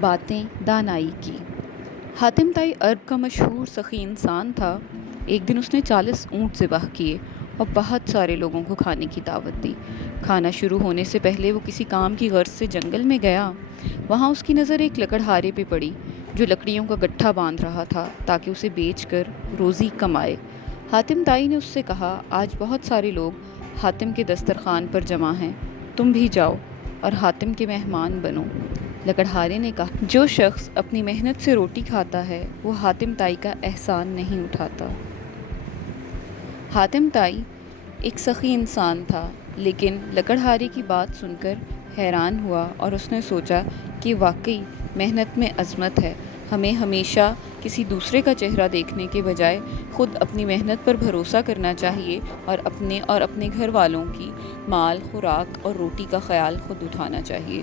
باتیں دانائی کی۔ حاتم طائی عرب کا مشہور سخی انسان تھا۔ ایک دن اس نے 40 اونٹ ذبح کیے اور بہت سارے لوگوں کو کھانے کی دعوت دی۔ کھانا شروع ہونے سے پہلے وہ کسی کام کی غرض سے جنگل میں گیا۔ وہاں اس کی نظر ایک لکڑہارے پہ پڑی جو لکڑیوں کا گٹھا باندھ رہا تھا تاکہ اسے بیچ کر روزی کمائے۔ حاتم طائی نے اس سے کہا، آج بہت سارے لوگ حاتم کے دسترخوان پر جمع ہیں، تم بھی جاؤ اور حاتم کے مہمان بنو۔ لکڑہارے نے کہا، جو شخص اپنی محنت سے روٹی کھاتا ہے وہ حاتم طائی کا احسان نہیں اٹھاتا۔ حاتم طائی ایک سخی انسان تھا، لیکن لکڑہارے کی بات سن کر حیران ہوا اور اس نے سوچا کہ واقعی محنت میں عظمت ہے۔ ہمیں ہمیشہ کسی دوسرے کا چہرہ دیکھنے کے بجائے خود اپنی محنت پر بھروسہ کرنا چاہیے اور اپنے گھر والوں کی مال، خوراک اور روٹی کا خیال خود اٹھانا چاہیے۔